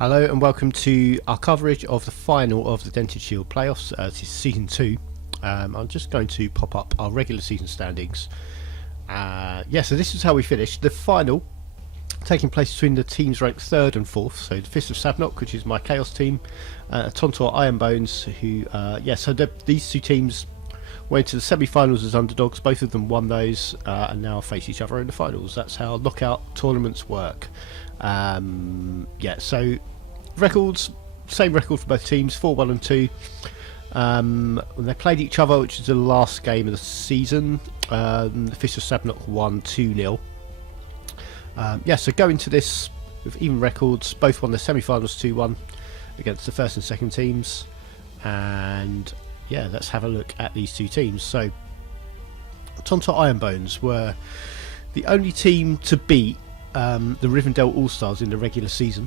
Hello and welcome to our coverage of the final of the Dented Shield playoffs. This is season 2. I'm just going to pop up our regular season standings. So this is how we finished. The final taking place between the teams ranked 3rd and 4th. So the Fist of Sabnok, which is my Chaos team, Tontor Iron Bones, who, these two teams went to the semi-finals as underdogs. Both of them won those and now face each other in the finals. That's how knockout tournaments work. So records, same record for both teams, 4-1 and 2. When they played each other, which is the last game of the season, the Fist of Sabnok won 2-0. So going into this with even records, both won the semi-finals 2-1 against the first and second teams. And yeah, let's have a look at these two teams. So Tontor Iron Bones were the only team to beat the Rivendell All-Stars in the regular season,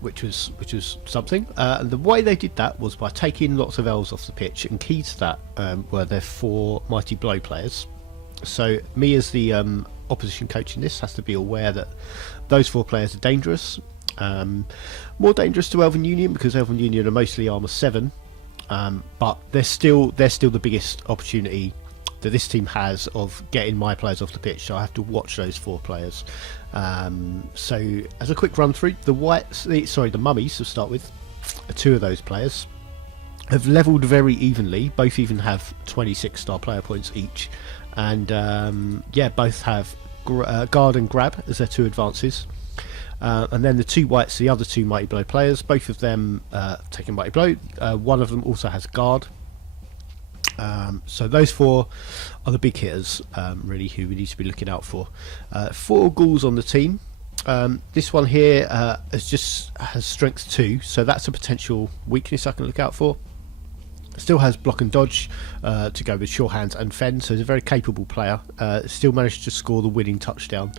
which was something. And the way they did that was by taking lots of elves off the pitch, and key to that were their 4 Mighty Blow players. So me as the opposition coach in this has to be aware that those 4 players are dangerous, more dangerous to Elven Union because Elven Union are mostly armor 7, but they're still the biggest opportunity that this team has of getting my players off the pitch, so I have to watch those 4 players. So as a quick run through, the mummies to start with, 2 of those players have levelled very evenly. Both even have 26 star player points each, and both have guard and grab as their 2 advances. And then the 2 whites, the other 2 Mighty Blow players, both of them taking Mighty Blow. One of them also has guard. So those 4 are the big hitters, really, who we need to be looking out for. 4 ghouls on the team. This one here has strength 2, so that's a potential weakness I can look out for. Still has block and dodge to go with sure hands and fend, so he's a very capable player. Still managed to score the winning touchdown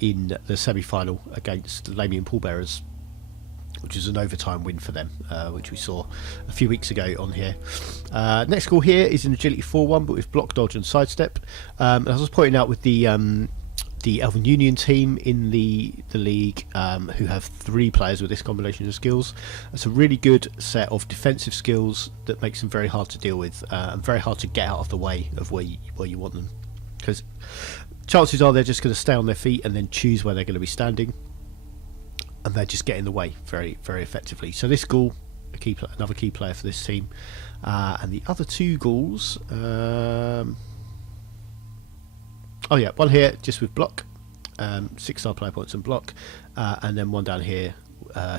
in the semi-final against the Lamian Pallbearers, which is an overtime win for them, which we saw a few weeks ago on here. Next call here is an agility 4-1, but with block, dodge and sidestep. As I was pointing out with the Elven Union team in the league, who have 3 players with this combination of skills, it's a really good set of defensive skills that makes them very hard to deal with, and very hard to get out of the way of where you want them, because chances are they're just going to stay on their feet and then choose where they're going to be standing, and they just get in the way very, very effectively. So this ghoul, another key player for this team, and the other 2 ghouls. One here just with block, 6 star player points and block, and then one down here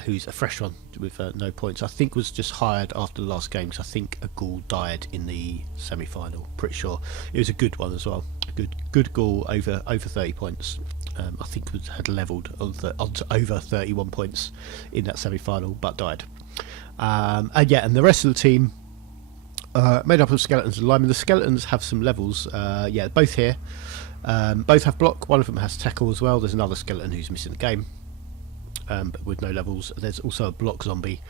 who's a fresh one with no points. I think was just hired after the last game, because I think a ghoul died in the semi-final. Pretty sure it was a good one as well. A good ghoul over 30 points. I think had levelled onto over 31 points in that semi-final, but died. And the rest of the team made up of skeletons and linemen. The skeletons have some levels. Both here. Both have block. One of them has tackle as well. There's another skeleton who's missing the game, but with no levels. There's also a block zombie,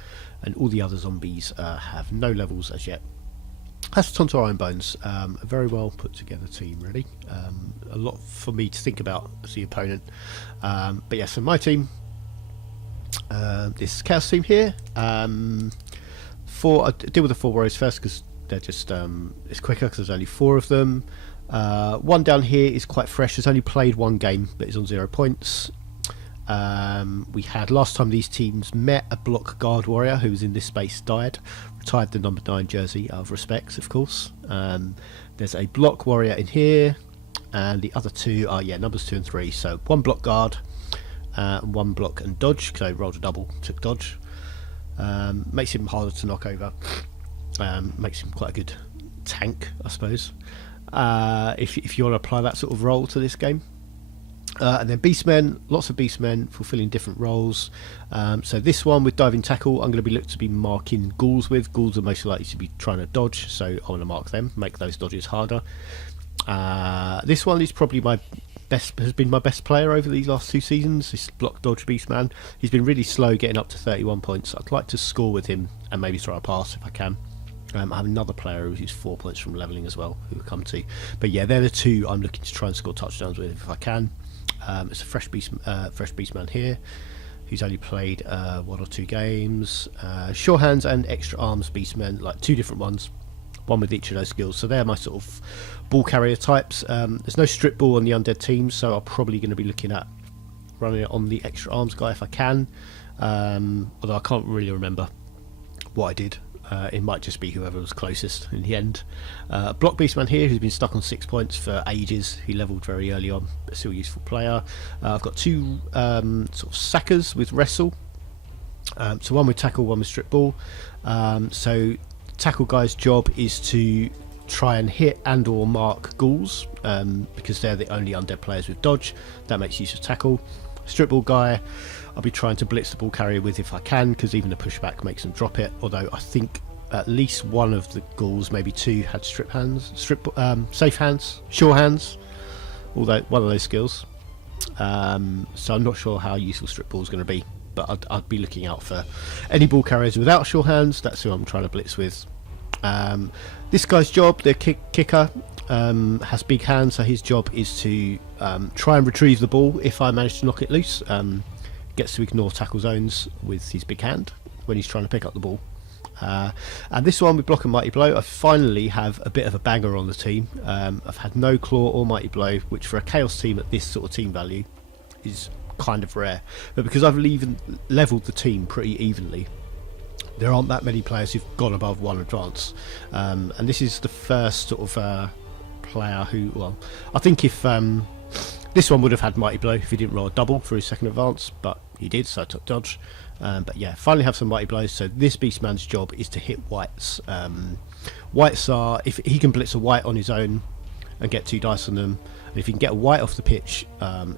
and all the other zombies have no levels as yet. That's Tontor Iron Bones. A very well put together team, really. A lot for me to think about as the opponent. So my team, this Chaos team here, I deal with the 4 warriors first because they're just it's quicker because there's only 4 of them. One down here is quite fresh. Has only played 1 game, but is on 0 points. We had last time these teams met a block guard warrior who was in this space, died, retired the number 9 jersey out of respect, of course. There's a block warrior in here, and the other 2 are numbers 2 and 3. So 1 block guard, 1 block and dodge. So I rolled a double, took dodge. Makes him harder to knock over. Makes him quite a good tank, I suppose. If you want to apply that sort of role to this game. And then beastmen, lots of beastmen fulfilling different roles. So this one with diving tackle, I'm going to be looked to be marking ghouls with. Ghouls are most likely to be trying to dodge, so I want to mark them, make those dodges harder. This one is probably has been my best player over these last 2 seasons. This block dodge beastman. He's been really slow getting up to 31 points. I'd like to score with him and maybe throw a pass if I can. I have another player who's 4 points from levelling as well, who we'll come to. But yeah, they're the 2 I'm looking to try and score touchdowns with if I can. It's a fresh beastman here, who's only played 1 or 2 games. Sure hands and extra arms beastmen, like 2 different ones, one with each of those skills. So they're my sort of ball carrier types. There's no strip ball on the undead team, so I'm probably going to be looking at running it on the extra arms guy if I can. Although I can't really remember what I did. It might just be whoever was closest in the end. Block Beastman here, who's been stuck on 6 points for ages. He levelled very early on, but still a useful player. I've got 2 sort of sackers with wrestle. So one with tackle, one with strip ball. So tackle guy's job is to try and hit and or mark ghouls, because they're the only undead players with dodge. That makes use of tackle. Strip ball guy, I'll be trying to blitz the ball carrier with if I can, because even the pushback makes them drop it. Although I think at least one of the ghouls, maybe 2, had safe hands, sure hands. Although one of those skills. So I'm not sure how useful strip ball is going to be, but I'd be looking out for any ball carriers without sure hands. That's who I'm trying to blitz with. This guy's job, the kicker, has big hands, so his job is to try and retrieve the ball if I manage to knock it loose. Gets to ignore tackle zones with his big hand when he's trying to pick up the ball. And this one with block and mighty blow, I finally have a bit of a banger on the team. I've had no claw or mighty blow, which for a chaos team at this sort of team value is kind of rare. But because I've levelled the team pretty evenly, there aren't that many players who've gone above 1 advance. And this is the first sort of player who, well, I think if this one would have had mighty blow if he didn't roll a double for his second advance, but he did, so I took dodge. But yeah, finally have some mighty blows. So this beastman's job is to hit whites. Whites are, if he can blitz a white on his own and get 2 dice on them, and if he can get a white off the pitch,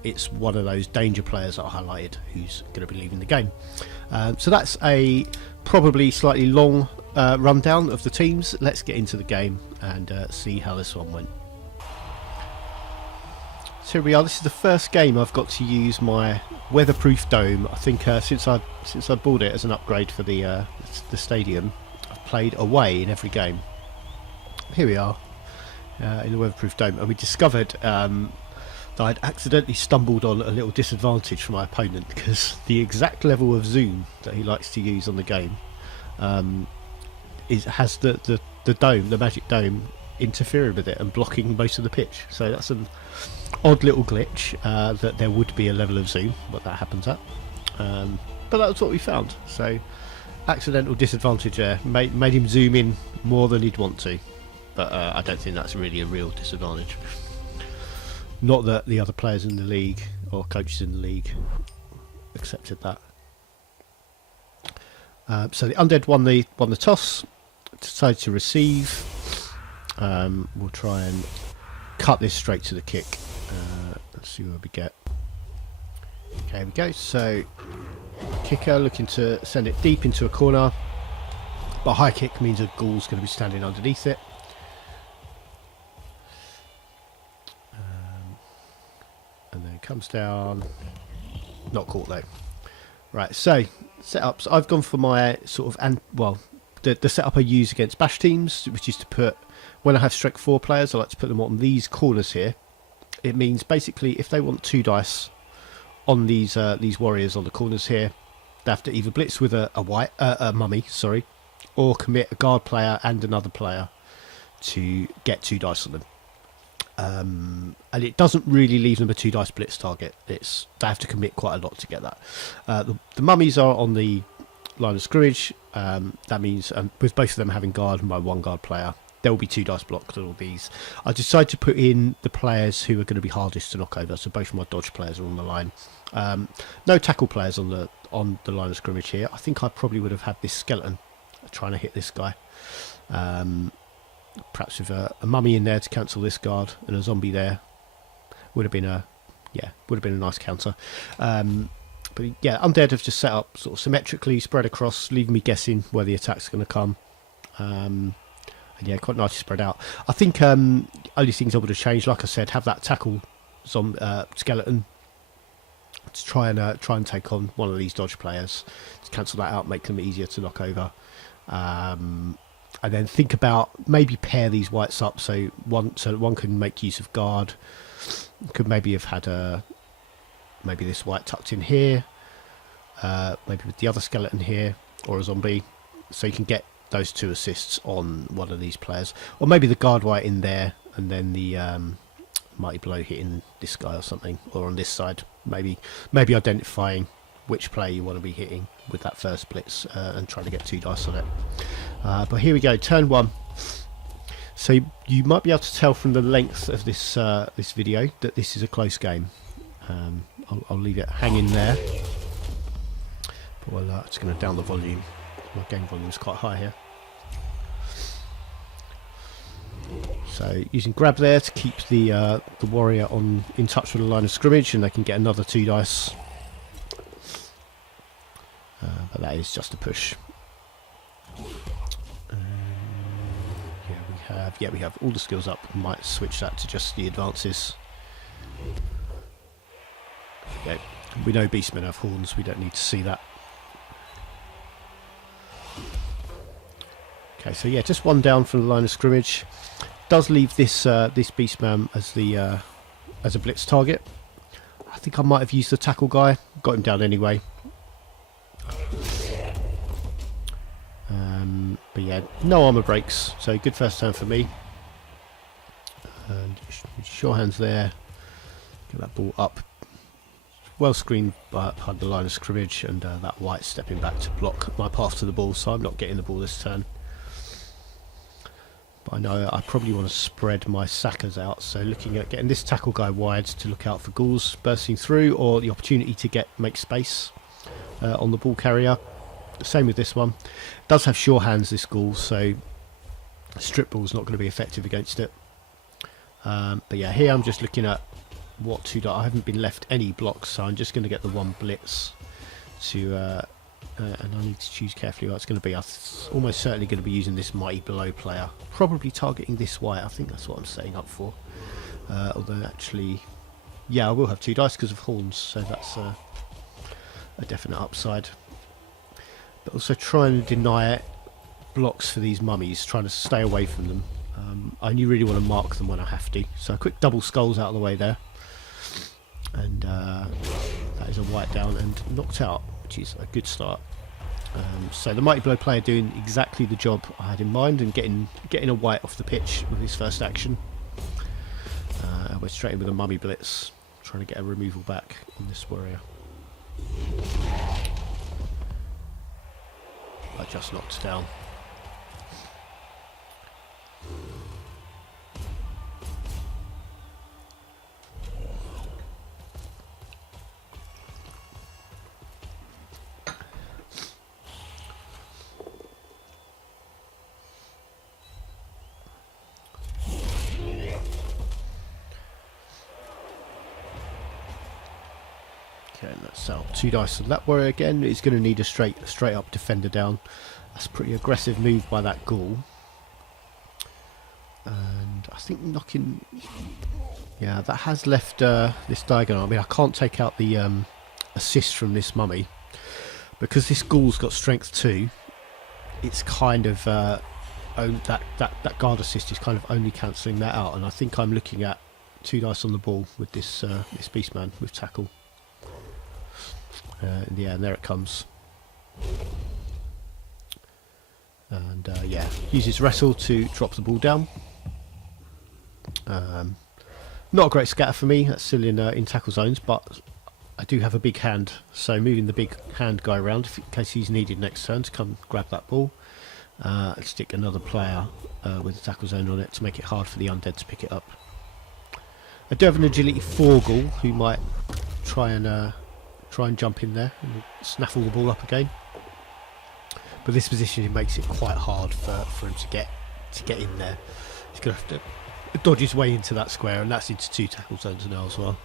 it's one of those danger players that I highlighted who's going to be leaving the game. So that's a probably slightly long rundown of the teams. Let's get into the game and see how this one went. So here we are. This is the first game I've got to use my weatherproof dome. I think since I bought it as an upgrade for the stadium, I've played away in every game. Here we are in the weatherproof dome, and we discovered that I'd accidentally stumbled on a little disadvantage for my opponent, because the exact level of zoom that he likes to use on the game has the dome, the magic dome, interfering with it and blocking most of the pitch. So that's an odd little glitch, that there would be a level of zoom, what that happens at. But that was what we found. So accidental disadvantage there, made him zoom in more than he'd want to. But I don't think that's really a real disadvantage. Not that the other players in the league or coaches in the league accepted that. So the undead won the toss, decided to receive. We'll try and cut this straight to the kick. Let's see where we get. Okay, here we go. So kicker looking to send it deep into a corner, but high kick means a ghoul's going to be standing underneath it. And then it comes down. Not caught though. Right, so setups. I've gone for my sort of the setup I use against bash teams, which is to put, when I have strength 4 players, I like to put them on these corners here. It means basically if they want 2 dice on these warriors on the corners here, they have to either blitz with a mummy, sorry, or commit a guard player and another player to get 2 dice on them. And it doesn't really leave them a 2 dice blitz target. They have to commit quite a lot to get that. The mummies are on the line of scrimmage. That means with both of them having guard and my 1 guard player, there will be 2 dice blocked on all these. I decided to put in the players who are going to be hardest to knock over. So both of my dodge players are on the line. No tackle players on the line of scrimmage here. I think I probably would have had this skeleton trying to hit this guy. Perhaps with a mummy in there to cancel this guard and a zombie there would have been a nice counter. But yeah, Undead have just set up sort of symmetrically spread across, leaving me guessing where the attack's going to come. And yeah, quite nicely spread out. I think only things I would have changed, like I said, have that tackle skeleton to try and take on one of these dodge players, to cancel that out, make them easier to knock over. And then think about maybe pair these whites up so one can make use of guard. Could maybe have had maybe this white tucked in here, maybe with the other skeleton here, or a zombie, so you can get those 2 assists on one of these players, or maybe the guard white in there and then the mighty blow hitting this guy or something, or on this side, maybe identifying which player you want to be hitting with that first blitz, and trying to get 2 dice on it. But here we go, turn 1. So you might be able to tell from the length of this this video that this is a close game. I'll leave it hanging there. But we're just going to down the volume. My game volume is quite high here. So using grab there to keep the warrior in touch with the line of scrimmage, and they can get another 2 dice. But that is just a push. We have all the skills up. We might switch that to just the advances. Okay. We know beastmen have horns. We don't need to see that. Okay, so yeah, just 1 down from the line of scrimmage. Does leave this this beastman as a blitz target. I think I might have used the tackle guy. Got him down anyway. But yeah, no armor breaks, so good first turn for me. And sure hands there. Get that ball up. Well screened behind the line of scrimmage, and that white stepping back to block my path to the ball, so I'm not getting the ball this turn. But I know I probably want to spread my sackers out, so looking at getting this tackle guy wide to look out for ghouls bursting through, or the opportunity to make space on the ball carrier. Same with this one. Does have sure hands, this ghoul, so strip ball's not going to be effective against it. But yeah, here I'm just looking at what to do. I haven't been left any blocks, so I'm just going to get the 1 blitz to and I need to choose carefully what it's going to be. I'm almost certainly going to be using this mighty blow player, probably targeting this white. I think that's what I'm setting up for, although actually, yeah, I will have 2 dice because of horns, so that's a definite upside. But also trying to deny blocks for these mummies, trying to stay away from them. I only really want to mark them when I have to. So a quick double skulls out of the way there. And that is a white down and knocked out, which is a good start. So the mighty blow player doing exactly the job I had in mind, and getting a white off the pitch with his first action. We're straight in with a mummy blitz, trying to get a removal back on this warrior. I just knocked down. Okay, and that's out 2 dice on that warrior again. He's going to need a straight up defender down. That's a pretty aggressive move by that ghoul. And I think knocking... Yeah, that has left this diagonal. I mean, I can't take out the assist from this mummy. Because this ghoul's got strength 2, it's kind of... that guard assist is kind of only cancelling that out. And I think I'm looking at 2 dice on the ball with this this beastman with tackle. Yeah, and there it comes. And yeah, uses wrestle to drop the ball down. Not a great scatter for me. That's still in tackle zones, but I do have a big hand, so moving the big hand guy around in case he's needed next turn to come grab that ball. And stick another player with a tackle zone on it to make it hard for the undead to pick it up. I do have an agility 4 ghoul who might try and jump in there and snaffle the ball up again. But this position, it makes it quite hard for him to get in there. He's going to have to dodge his way into that square, and that's into 2 tackle zones now as well.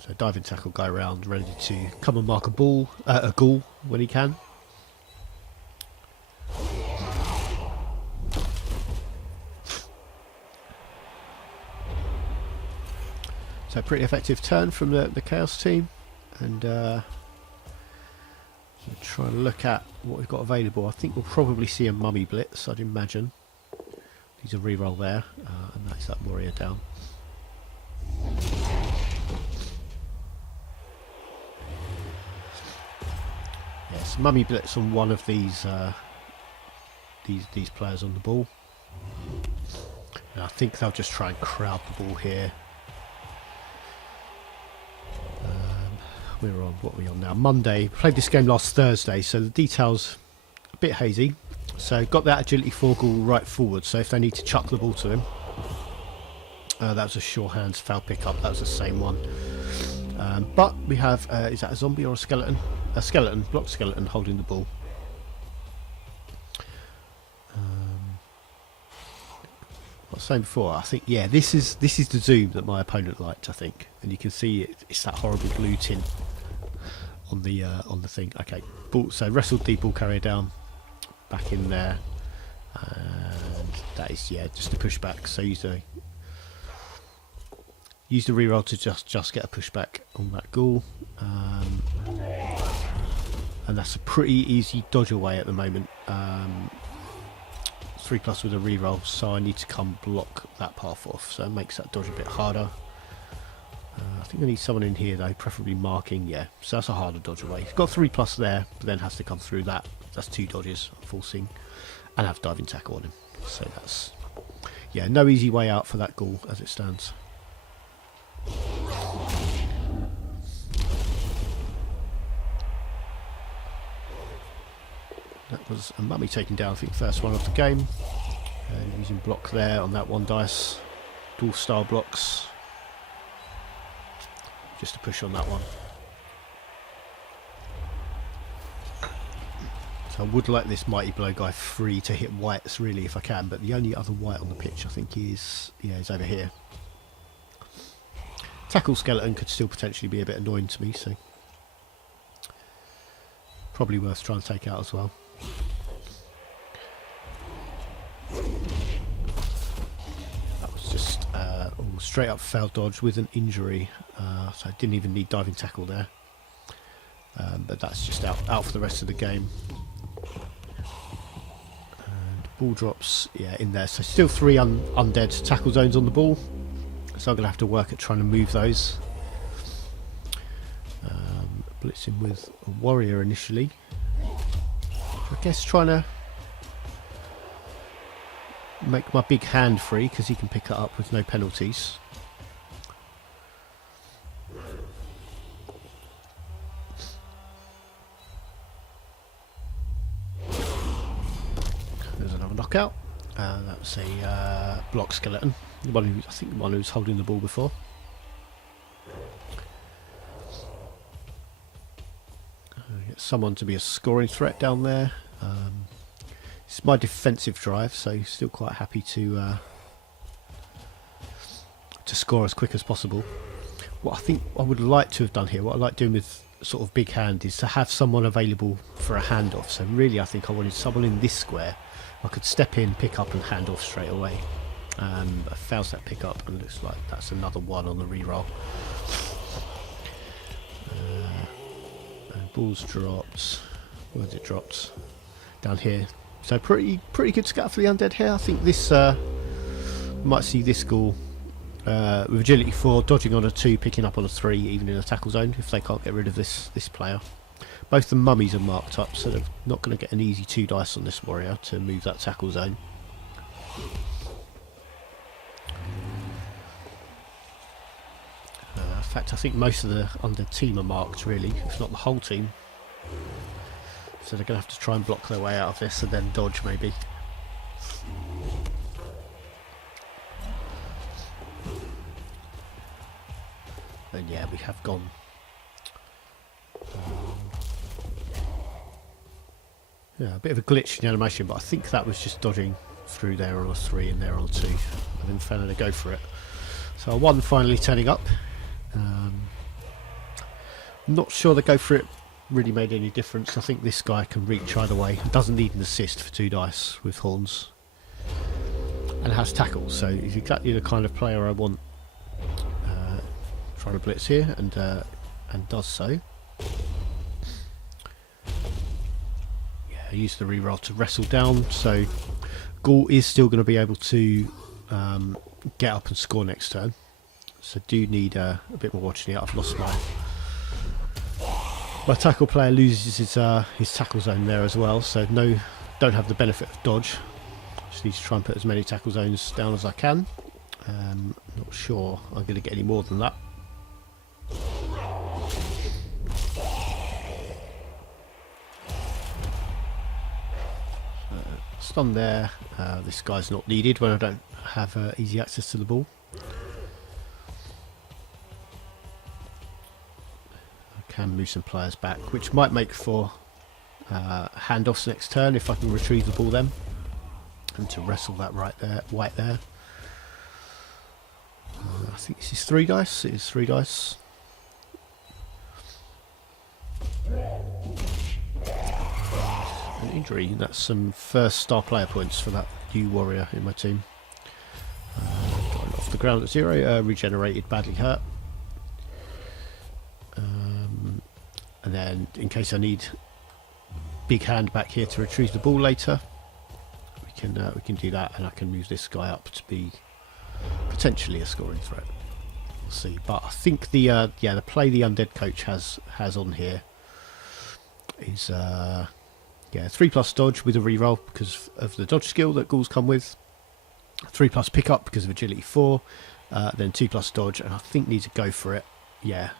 So diving tackle guy around, ready to come and mark a ghoul when he can. So pretty effective turn from the Chaos team, and try and look at what we've got available. I think we'll probably see a mummy blitz, I'd imagine. He's a reroll there, and that's that warrior down. mummy blitz on one of these players on the ball. And I think they'll just try and crowd the ball here. We're on, what are we on now? Monday. Played this game last Thursday, so the details a bit hazy. So got that agility 4 ghoul right forward, so if they need to chuck the ball to him. That was a sure hands foul pickup, that was the same one. But we have, is that a zombie or a skeleton? A skeleton, blocked skeleton holding the ball. What I was saying before, I think, yeah, this is the zoom that my opponent liked, I think. And you can see it's that horrible blue tint on the thing. Okay, ball, so wrestled the ball carrier down, back in there. And that is, yeah, just a pushback. So use the reroll to just get a pushback on that ghoul, and that's a pretty easy dodge away at the moment. 3+ with a reroll, so I need to come block that path off, so it makes that dodge a bit harder. I think I need someone in here though, preferably marking. Yeah, so that's a harder dodge away. He's got 3+ there, but then has to come through that. That's 2 dodges, forcing, and have diving tackle on him. So that's, yeah, no easy way out for that ghoul as it stands. That was a mummy taken down, I think, first one of the game. Using block there on that 1 dice. Dual style blocks. Just to push on that one. So I would like this Mighty Blow guy free to hit whites, really, if I can. But the only other white on the pitch, I think, is over here. Tackle skeleton could still potentially be a bit annoying to me, so probably worth trying to take out as well. That was just straight up fail dodge with an injury, so I didn't even need diving tackle there. But that's just out for the rest of the game. And ball drops, yeah, in there. So still 3 undead tackle zones on the ball. So I'm going to have to work at trying to move those. Blitzing with a warrior initially. I guess trying to make my big hand free because he can pick it up with no penalties. There's another knockout. That was a block skeleton. I think the one who was holding the ball before. Get someone to be a scoring threat down there. It's my defensive drive, so still quite happy to score as quick as possible. What I think I would like to have done here, what I like doing with sort of big hand, is to have someone available for a handoff. So really, I think I wanted someone in this square. I could step in, pick up, and hand off straight away. I fails that pick up, and looks like that's another 1 on the reroll. And balls dropped. Where's it dropped? Down here. So pretty good scatter for the undead here. I think this might see this ghoul with agility 4, dodging on a 2, picking up on a 3, even in a tackle zone if they can't get rid of this player. Both the mummies are marked up, so they're not going to get an easy 2 dice on this warrior to move that tackle zone. In fact, I think most of the undead team are marked, really, if not the whole team. So they're going to have to try and block their way out of this and then dodge, maybe. And yeah, we have gone. Yeah, a bit of a glitch in the animation, but I think that was just dodging through there on a 3 and there on a 2. And then failing to go for it. So a 1 finally turning up. Not sure the go for it really made any difference. I think this guy can reach either way. Doesn't need an assist for 2 dice with horns. And has tackle, so he's exactly the kind of player I want. Trying to blitz here, and does so. Yeah, I used the reroll to wrestle down, so Ghoul is still going to be able to get up and score next turn. So do need a bit more watching it. I've lost my My tackle player loses his tackle zone there as well, so don't have the benefit of dodge. Just need to try and put as many tackle zones down as I can. Not sure I'm going to get any more than that. Stun there. This guy's not needed when I don't have easy access to the ball. I can move some players back, which might make for handoffs next turn if I can retrieve the ball then. And to wrestle that right there, white there. I think this is 3 dice. It is 3 dice. An injury. That's some first star player points for that new warrior in my team. Got him off the ground at 0. Regenerated, badly hurt. And then, in case I need big hand back here to retrieve the ball later, we can do that, and I can move this guy up to be potentially a scoring threat. We'll see. But I think the play the Undead coach has on here is 3+ dodge with a reroll because of the dodge skill that ghouls come with. 3+ pickup because of agility 4. Then 2+ dodge, and I think need to go for it. Yeah.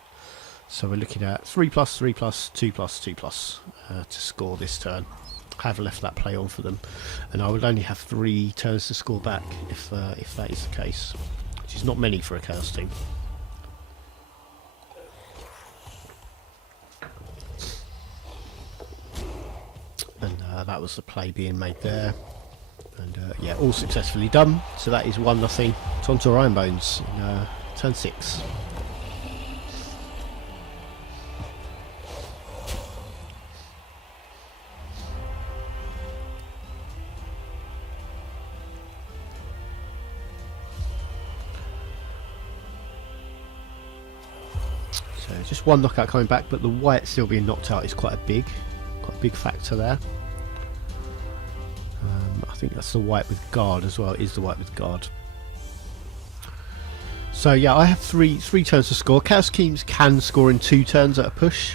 So we're looking at 3+, 3+, 2+, 2+ to score this turn. I have left that play on for them, and I would only have 3 turns to score back if that is the case, which is not many for a Chaos team. And that was the play being made there, and yeah, all successfully done. So that is 1-0 Tontor Iron Bones in turn 6. Just 1 knockout coming back, but the white still being knocked out is quite a big factor there. I think that's the white with guard as well. It is the white with guard. So yeah, I have three turns to score. Chaos teams can score in 2 turns at a push,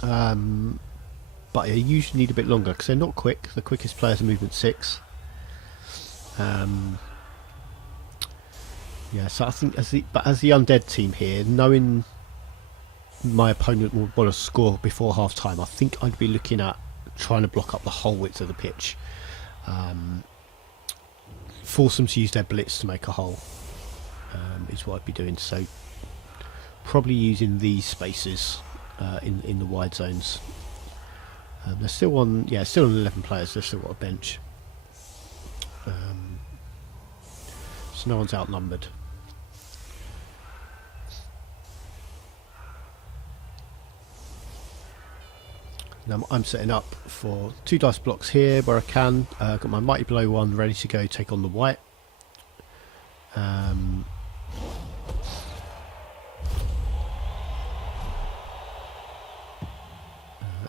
but you usually need a bit longer because they're not quick. The quickest players are movement 6. Yeah, so I think as the Undead team here, knowing my opponent will want to score before half time, I think I'd be looking at trying to block up the whole width of the pitch. Force them to use their blitz to make a hole is what I'd be doing. So probably using these spaces in the wide zones. They're still on 11 players. They've still got a bench, so no one's outnumbered. Now I'm setting up for 2 dice blocks here where I can. Got my Mighty Blow 1 ready to go take on the white.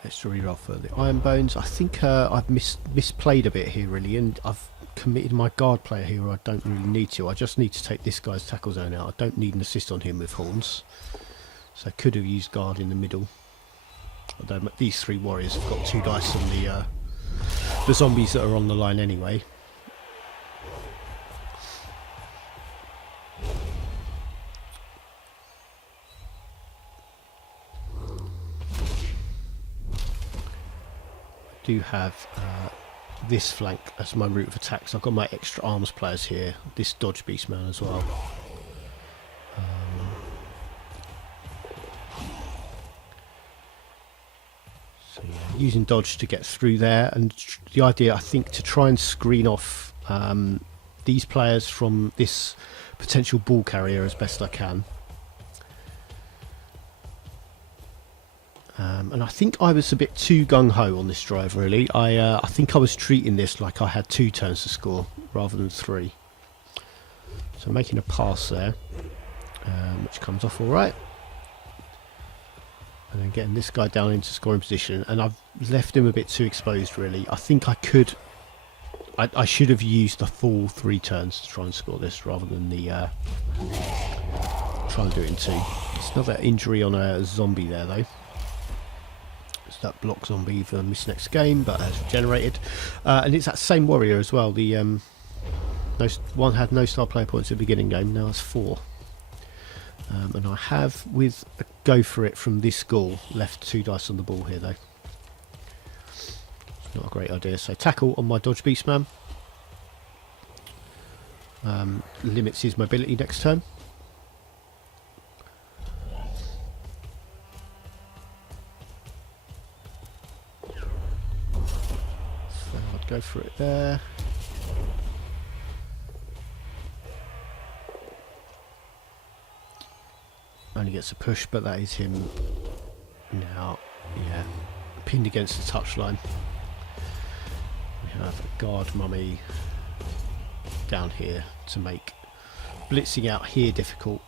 Extra reroll for the Iron Bones. I think I've misplayed a bit here really, and I've committed my guard player here where I don't really need to. I just need to take this guy's tackle zone out. I don't need an assist on him with horns, so I could have used guard in the middle. Although these 3 warriors have got 2 dice on the zombies that are on the line anyway. I do have this flank as my route of attack, so I've got my extra arms players here. This dodge beastman as well. So yeah, using dodge to get through there, and the idea I think to try and screen off these players from this potential ball carrier as best I can. And I think I was a bit too gung-ho on this drive really. I think I was treating this like I had 2 turns to score rather than 3. So making a pass there, which comes off alright. And then getting this guy down into scoring position, and I've left him a bit too exposed really. I think I should have used the full 3 turns to try and score this rather than try and do it in 2. It's another injury on a zombie there though. that block zombie for miss next game, but has regenerated. And it's that same warrior as well. The one had no star player points at the beginning game, now it's 4. And I have, with a go for it from this ghoul, left 2 dice on the ball here though. Not a great idea. So tackle on my dodge beastman. Limits his mobility next turn. So I'd go for it there. Only gets a push, but that is him now, yeah, pinned against the touchline. We have a guard mummy down here to make blitzing out here difficult.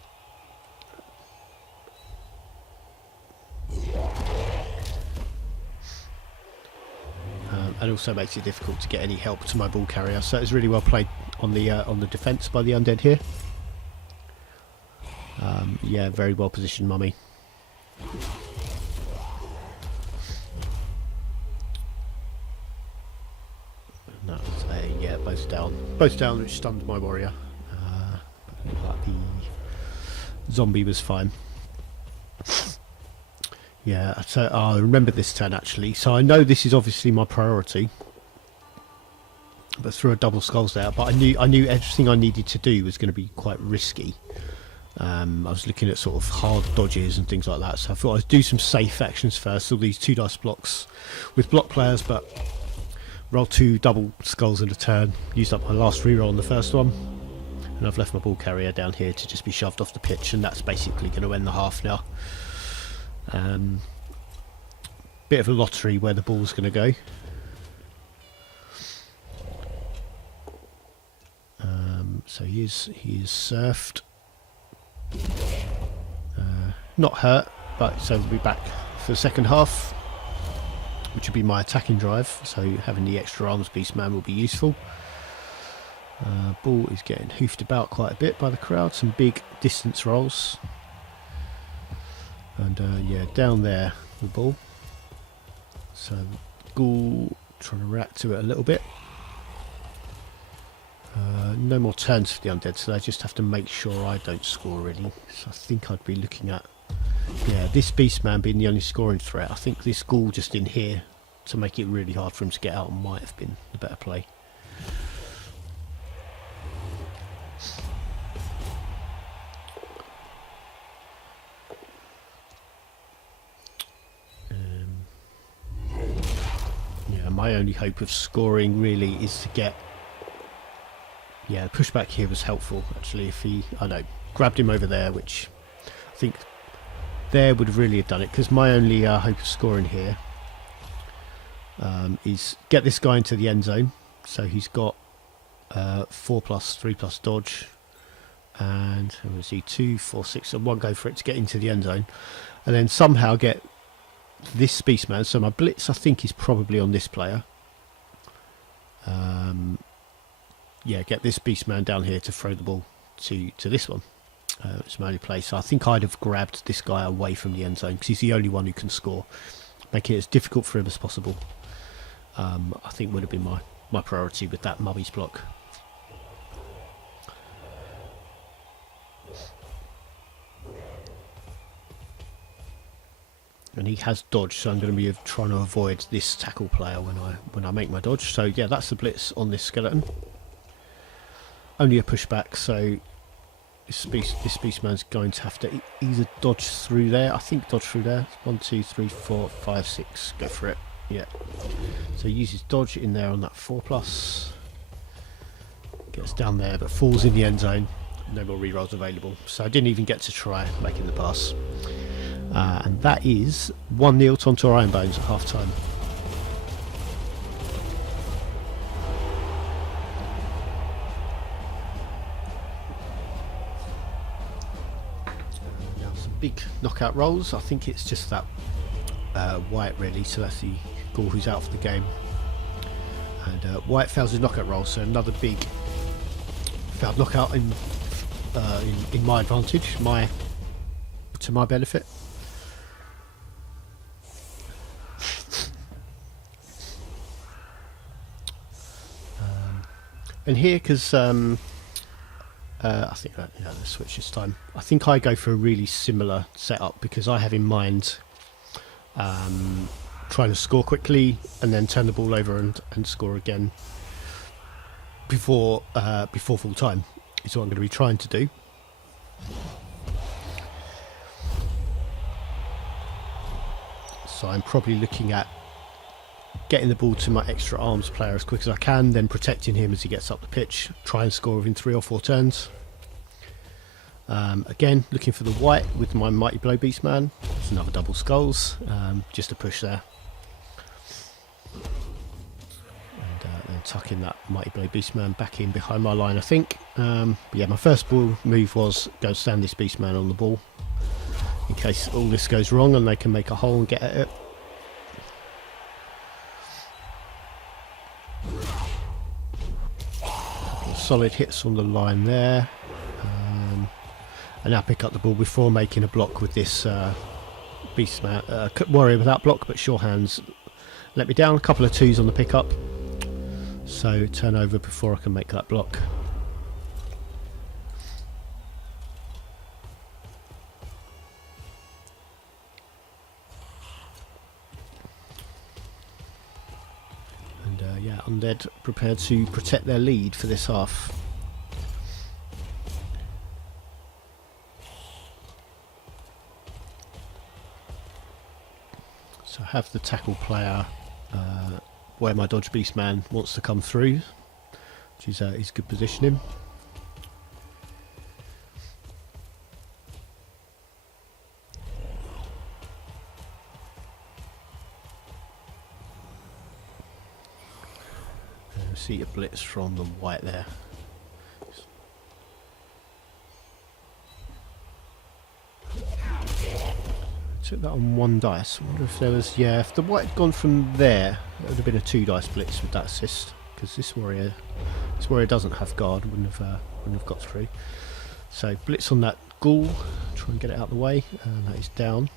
And also makes it difficult to get any help to my ball carrier. So it's really well played on the defence by the undead here. Yeah, very well positioned mummy. No, yeah, both down, which stunned my warrior. But the zombie was fine. Yeah, so I remember this turn actually. So I know this is obviously my priority, but threw a double skulls there. But I knew everything I needed to do was going to be quite risky. I was looking at sort of hard dodges and things like that, so I thought I'd do some safe actions first. All these 2 dice blocks with block players, but roll 2 double skulls in a turn. Used up my last reroll on the first one, and I've left my ball carrier down here to just be shoved off the pitch, and that's basically going to end the half now. Bit of a lottery where the ball's going to go. So he is surfed. Not hurt, but so we'll be back for the second half, which will be my attacking drive. So having the extra arms beast man will be useful. Ball is getting hoofed about quite a bit by the crowd. Some big distance rolls, and yeah, down there the ball. So ghoul trying to react to it a little bit. No more turns for the undead, so they just have to make sure I don't score really. So I think I'd be looking at, yeah, this beastman being the only scoring threat. I think this ghoul just in here to make it really hard for him to get out might have been the better play. Yeah, my only hope of scoring really is to get. Yeah, the pushback here was helpful actually. If he, I know, grabbed him over there, which I think there would really have done it, because my only hope of scoring here is get this guy into the end zone. So he's got 4+, 3+ dodge, and I'm going to see 2, 4, 6, and 1 go for it to get into the end zone, and then somehow get this beastman. So my blitz I think is probably on this player. Yeah, get this beastman down here to throw the ball to this one. It's my only play. So I think I'd have grabbed this guy away from the end zone, because he's the only one who can score. Make it as difficult for him as possible. I think would have been my priority with that mummy's block. And he has dodge, so I'm going to be trying to avoid this tackle player when I make my dodge. So yeah, that's the blitz on this skeleton. Only a pushback, so this beastman's going to have to either dodge through there. I think dodge through there. 1, 2, 3, 4, 5, 6. Go for it. Yeah. So he uses dodge in there on that 4+. Gets down there, but falls in the end zone. No more rerolls available. So I didn't even get to try making the pass. And that is 1-0 Tontor Iron Bones at half time. Big knockout rolls. I think it's just that White really, so that's the ghoul who's out for the game, and White fails his knockout roll, so another big failed knockout in my advantage, to my benefit. And here, because I think let's switch this time. I think I go for a really similar setup because I have in mind trying to score quickly and then turn the ball over and score again before full time is what I'm going to be trying to do. So I'm probably looking at getting the ball to my extra arms player as quick as I can, then protecting him as he gets up the pitch, try and score within 3 or 4 turns. Again, looking for the white with my Mighty Blow Beastman. It's another double skulls, just a push there. And then tucking that Mighty Blow Beastman back in behind my line, I think. But yeah, my first ball move was go stand this Beastman on the ball in case all this goes wrong and they can make a hole and get at it. Solid hits on the line there, and now pick up the ball before making a block with this Beastman warrior without block, but sure hands let me down. A couple of 2s on the pickup, so turn over before I can make that block. Yeah, Undead prepared to protect their lead for this half. So I have the tackle player where my dodge beastman wants to come through, which is good positioning. See a blitz from the white there. Took that on 1 dice. I wonder if there was, yeah, if the white had gone from there, it would have been a 2 dice blitz with that assist, because this warrior doesn't have guard, wouldn't have got through. So blitz on that ghoul, try and get it out of the way, and that is down.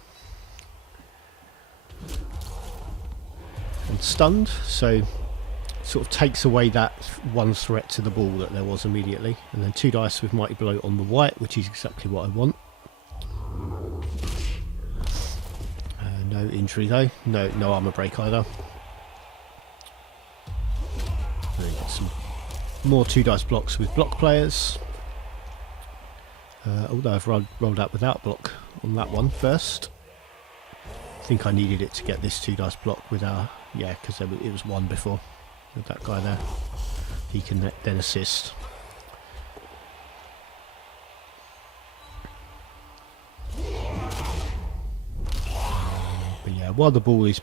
And stunned, so sort of takes away that 1 threat to the ball that there was immediately. And then 2 dice with Mighty Blow on the white, which is exactly what I want. No injury though, no armor break either. Then get some more 2 dice blocks with block players. Although I've rolled out without block on that one first. I think I needed it to get this 2 dice block with our, yeah, because it was 1 before. With that guy there, he can then assist. But yeah, while the ball is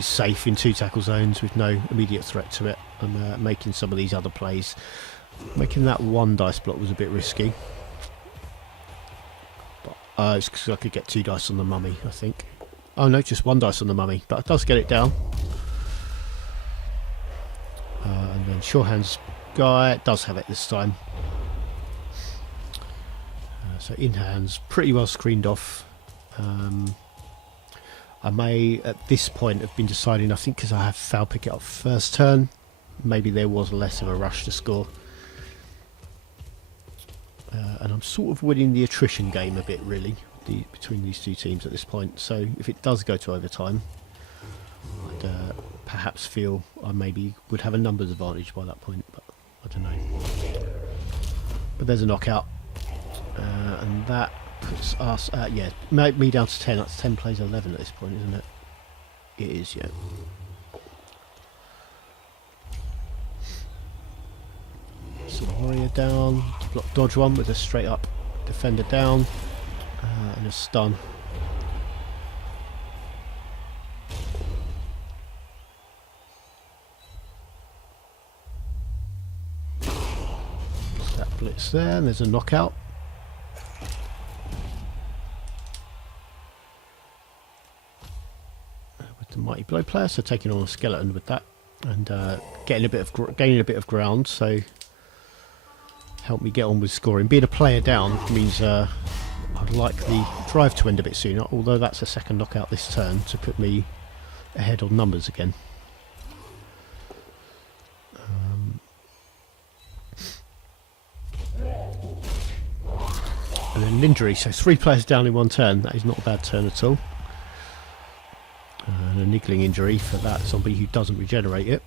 safe in 2 tackle zones with no immediate threat to it, I'm making some of these other plays. Making that 1 dice block was a bit risky, but it's because I could get 2 dice on the mummy, I think. Oh no, just 1 dice on the mummy, but it does get it down. And then sure hands guy does have it this time. So in hands, pretty well screened off. I may at this point have been deciding, I think because I have foul pick it up first turn, maybe there was less of a rush to score. And I'm sort of winning the attrition game a bit really between these 2 teams at this point. So if it does go to overtime, I'd perhaps feel I maybe would have a numbers advantage by that point, but I don't know. But there's a knockout, and that puts us at, yeah, me down to 10. That's 10 plays 11 at this point, isn't it? It is, yeah. So warrior down, block dodge one with a straight up defender down, and a stun. Blitz there, and there's a knockout. With the Mighty Blow player, so taking on a skeleton with that, and gaining a bit of ground, so help me get on with scoring. Being a player down means I'd like the drive to end a bit sooner, although that's a 2nd knockout this turn to put me ahead on numbers again. an injury, so 3 players down in 1 turn. That is not a bad turn at all. And a niggling injury for that zombie who doesn't regenerate it.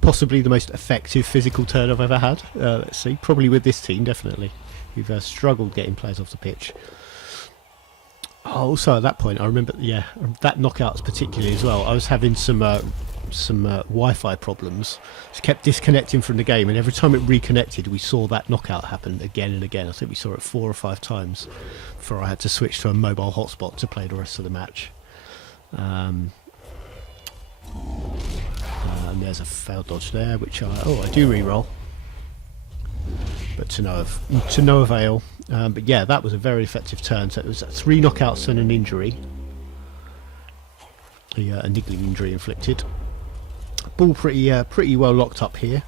Possibly the most effective physical turn I've ever had. Let's see, probably with this team, definitely. We've struggled getting players off the pitch. Oh, also at that point, I remember, yeah, that knockouts particularly as well. I was having some Wi-Fi problems. Just kept disconnecting from the game, and every time it reconnected, we saw that knockout happen again and again. I think we saw it 4 or 5 times before I had to switch to a mobile hotspot to play the rest of the match. And there's a failed dodge there, which I do re-roll, but to no avail. But yeah, that was a very effective turn. So it was 3 knockouts and an injury, a niggling injury inflicted. Ball pretty well locked up here.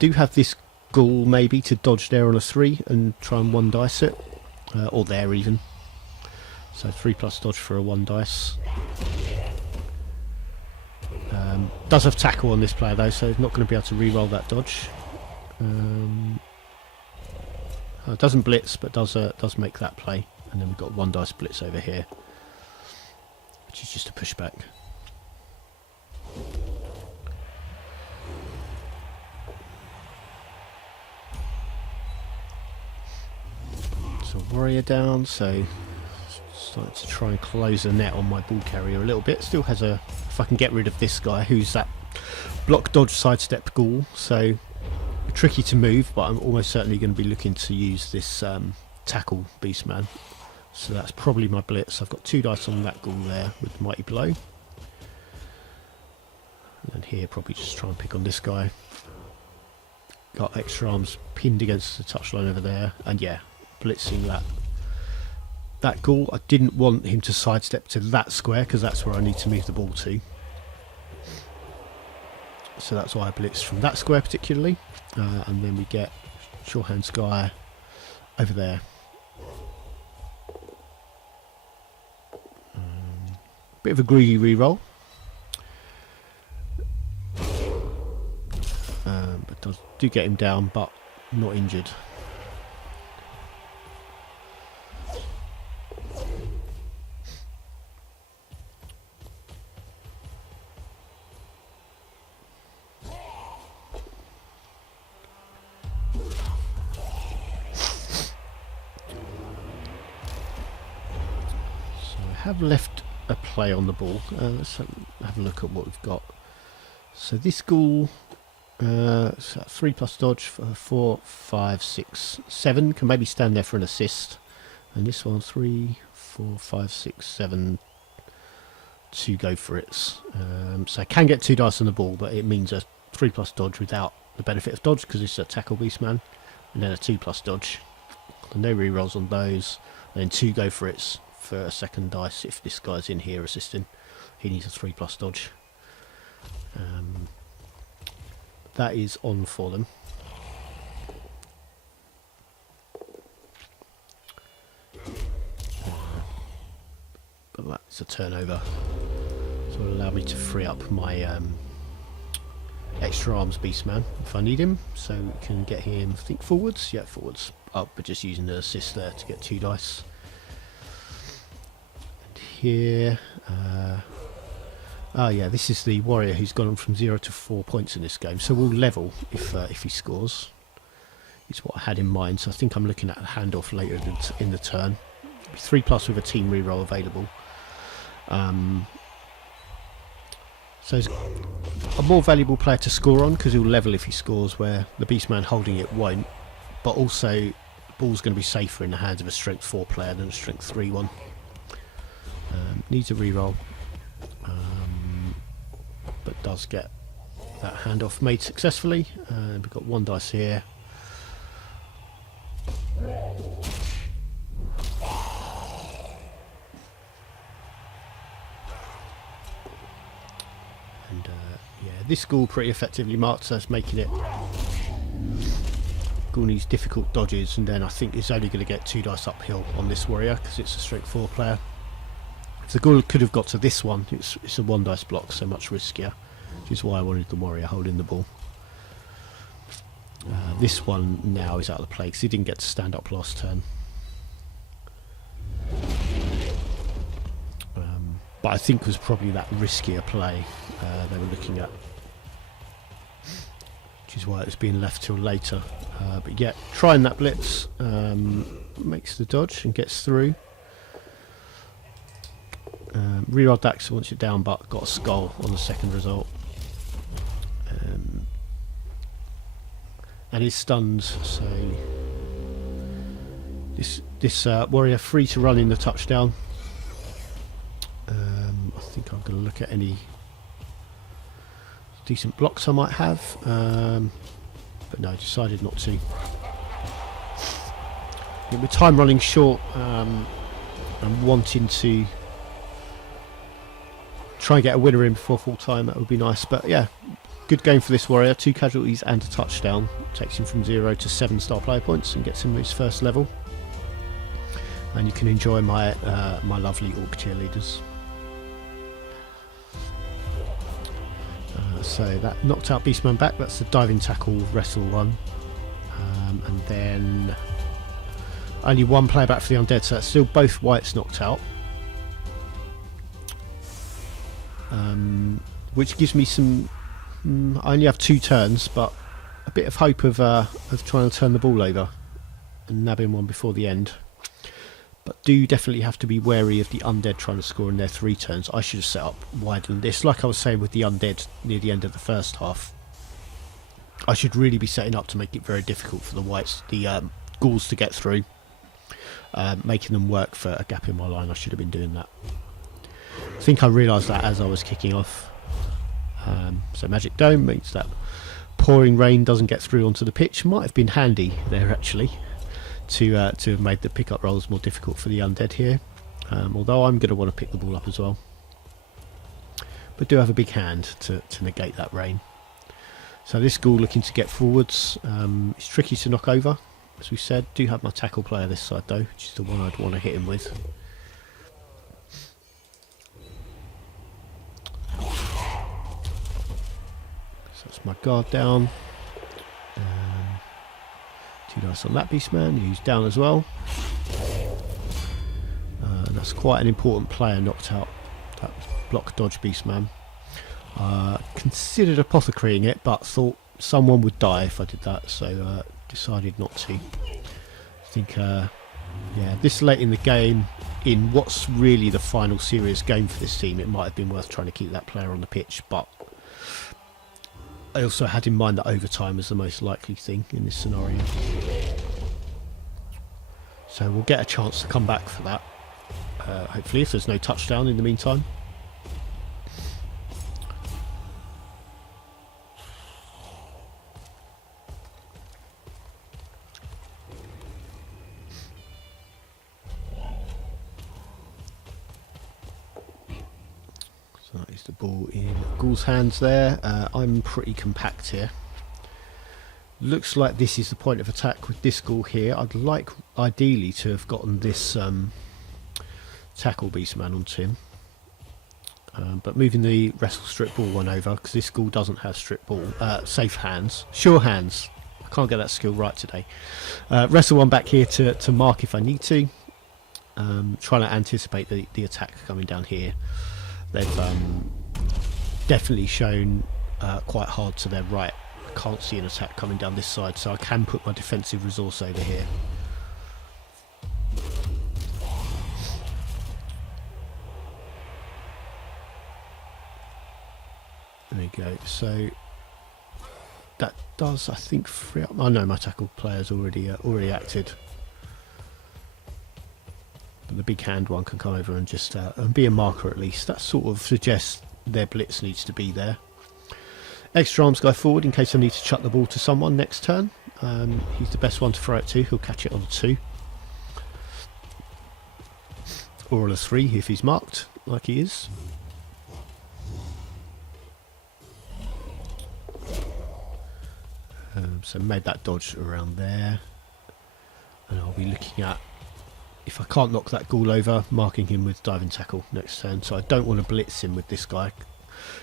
Do have this ghoul maybe to dodge there on a 3 and try and 1 dice it, or there even. So 3+ dodge for a 1 dice. Does have tackle on this player though, so he's not going to be able to re-roll that dodge. It doesn't blitz, but does make that play. And then we've got 1 dice blitz over here, which is just a pushback. So warrior down, so starting to try and close the net on my ball carrier a little bit. Still has a, if I can get rid of this guy who's that block dodge sidestep ghoul, so tricky to move, but I'm almost certainly going to be looking to use this tackle beastman. So that's probably my blitz. I've got 2 dice on that ghoul there with mighty blow, and then here probably just try and pick on this guy. Got extra arms pinned against the touchline over there, and yeah, blitzing that ghoul. I didn't want him to sidestep to that square because that's where I need to move the ball to. So that's why I blitzed from that square particularly. And then we get Shorehand guy over there. Bit of a greedy reroll. But do get him down, but not injured. Have left a play on the ball. Let's have a look at what we've got. So this ghoul, so 3+ dodge for 4, 5, 6, 7 can maybe stand there for an assist, and this one 3, 4, 5, 6, 7 to go for it. So I can get 2 dice on the ball, but it means a 3+ dodge without the benefit of dodge because it's a tackle beastman, and then a 2+ dodge. No rerolls on those, and then 2 go for it for a 2nd dice if this guy's in here assisting. He needs a 3+ dodge. That is on for them. But that's a turnover, so it'll allow me to free up my extra arms beastman if I need him, so we can get him, I think, forwards. Yeah, forwards up, but just using the assist there to get 2 dice. Here, yeah, this is the warrior who's gone from 0 to 4 points in this game, so we'll level if he scores. Is what I had in mind. So I think I'm looking at a handoff later in the turn. 3+ with a team reroll available. So he's a more valuable player to score on because he'll level if he scores, where the beastman holding it won't. But also, the ball's going to be safer in the hands of a strength 4 player than a strength 3 one. Needs a reroll, but does get that handoff made successfully. We've got 1 dice here. And yeah, this ghoul pretty effectively marked, so it's making it. Ghoul needs difficult dodges, and then I think it's only going to get 2 dice uphill on this warrior because it's a strength 4 player. If the ghoul could have got to this one, it's a 1 dice block, so much riskier, which is why I wanted the warrior holding the ball. This one now is out of the play because he didn't get to stand up last turn. But I think was probably that riskier play they were looking at, which is why it's being left till later. But yeah, trying that blitz makes the dodge and gets through. Reroll Dax wants it down, but got a skull on the second result. And he's stunned, so this warrior free to run in the touchdown. I think I'm going to look at any decent blocks I might have, but no, I decided not to. Yeah, with time running short, I'm wanting to try and get a winner in before full time. That would be nice, but yeah, good game for this warrior. 2 casualties and a touchdown. Takes him from 0 to 7 star player points and gets him his first level. And you can enjoy my my lovely orc cheerleaders. So that knocked out Beastman back. That's the diving tackle wrestle one, and then only 1 player back for the undead. So that's still both whites knocked out, which gives me some. I only have 2 turns, but a bit of hope of trying to turn the ball over and nabbing one before the end. But do definitely have to be wary of the undead trying to score in their 3 turns. I should have set up wider than this. Like I was saying with the undead near the end of the first half, I should really be setting up to make it very difficult for the whites, the ghouls to get through, making them work for a gap in my line. I should have been doing that. I think I realised that as I was kicking off. So Magic Dome means that pouring rain doesn't get through onto the pitch. Might have been handy there actually, to have made the pickup rolls more difficult for the undead here, although I'm going to want to pick the ball up as well, but do have a big hand to negate that rain. So this ghoul looking to get forwards. It's tricky to knock over, as we said. Do have my tackle player this side though, which is the one I'd want to hit him with. So that's my guard down. 2 dice on that Beastman, who's down as well. And that's quite an important player knocked out, that block dodge Beastman. Considered apothecarying it, but thought someone would die if I did that, so decided not to. I think, yeah, this late in the game, in what's really the final serious game for this team, it might have been worth trying to keep that player on the pitch, but I also had in mind that overtime was the most likely thing in this scenario. So we'll get a chance to come back for that, hopefully, if there's no touchdown in the meantime. So that is the ball in Ghoul's hands there. I'm pretty compact here. Looks like this is the point of attack with this Ghoul here. I'd like ideally to have gotten this tackle Beastman onto him, but moving the wrestle strip ball one over, because this Ghoul doesn't have strip ball, safe hands, sure hands. I can't get that skill right today. Wrestle one back here to mark if I need to. Trying to anticipate the attack coming down here. They've definitely shown quite hard to their right. I can't see an attack coming down this side, so I can put my defensive resource over here. There we go. So that does, I think, free up. Oh no, my tackle player's already acted. But the big hand one can come over and just and be a marker at least. That sort of suggests their blitz needs to be there. Extra arms guy forward in case I need to chuck the ball to someone next turn. He's the best one to throw it to. He'll catch it on a 2. Or on a 3 if he's marked, like he is. So made that dodge around there. And I'll be looking at if I can't knock that ghoul over, marking him with diving tackle next turn. So I don't want to blitz him with this guy,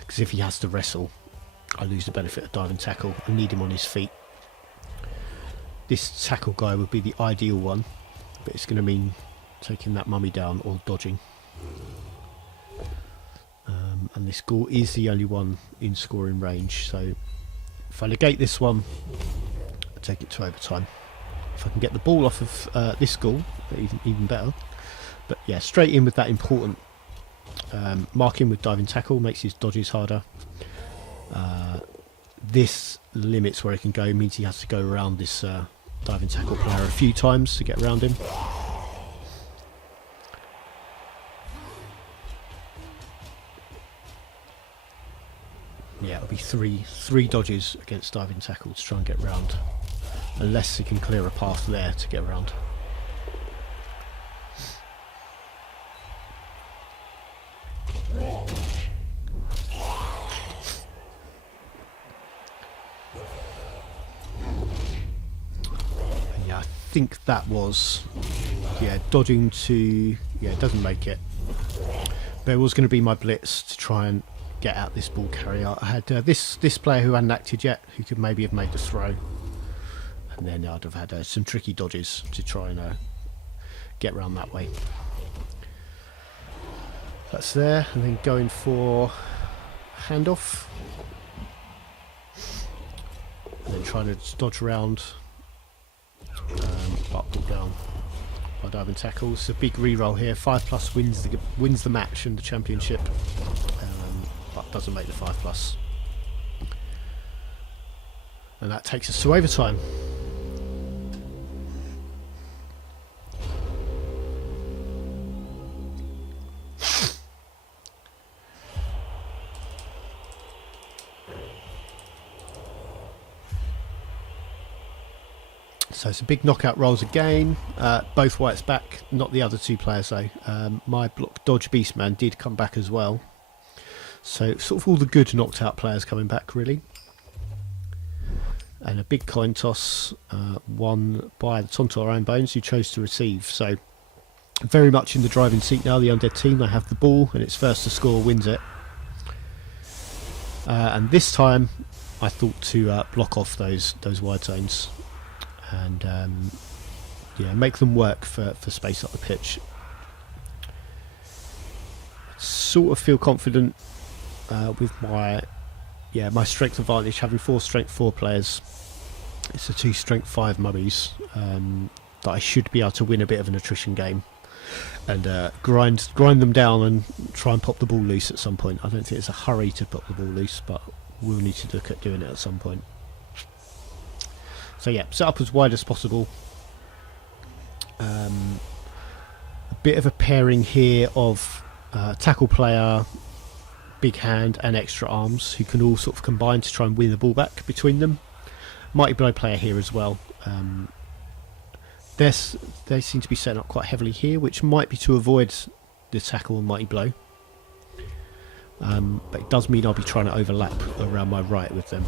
because if he has to wrestle, I lose the benefit of diving tackle. I need him on his feet. This tackle guy would be the ideal one, but it's going to mean taking that mummy down or dodging. And this ghoul is the only one in scoring range, so if I negate this one, I take it to overtime. If I can get the ball off of this ghoul, even better. But yeah, straight in with that important marking with diving tackle, makes his dodges harder. This limits where he can go, means he has to go around this diving tackle player a few times to get around him. Yeah, it'll be three dodges against diving tackle to try and get round, unless he can clear a path there to get around. Yeah, I think that was dodging to it doesn't make it. But it was going to be my blitz to try and get out this ball carrier. I had this player who hadn't acted yet, who could maybe have made the throw, and then I'd have had some tricky dodges to try and get around that way. That's there, and then going for handoff, and then trying to dodge around, but pull down by diving tackles. A big reroll here. 5+ wins the match in the championship. But doesn't make the 5+, and that takes us to overtime. So it's a big knockout rolls again. Both whites back, not the other two players though. My block dodge beastman did come back as well. So sort of all the good knocked out players coming back really. And a big coin toss won by the Tontor Iron Bones, who chose to receive. So very much in the driving seat now, the Undead team. They have the ball, and it's first to score wins it. And this time I thought to block off those wide zones and make them work for space up the pitch. Sort of feel confident with my strength advantage, having 4 strength 4 players. It's the 2 strength 5 mummies that I should be able to win a bit of an attrition game and grind them down and try and pop the ball loose at some point. I don't think there's a hurry to pop the ball loose, but we'll need to look at doing it at some point. So yeah, set up as wide as possible. A bit of a pairing here of tackle player, big hand and extra arms, who can all sort of combine to try and win the ball back between them. Mighty blow player here as well. They seem to be setting up quite heavily here, which might be to avoid the tackle and mighty blow, but it does mean I'll be trying to overlap around my right with them,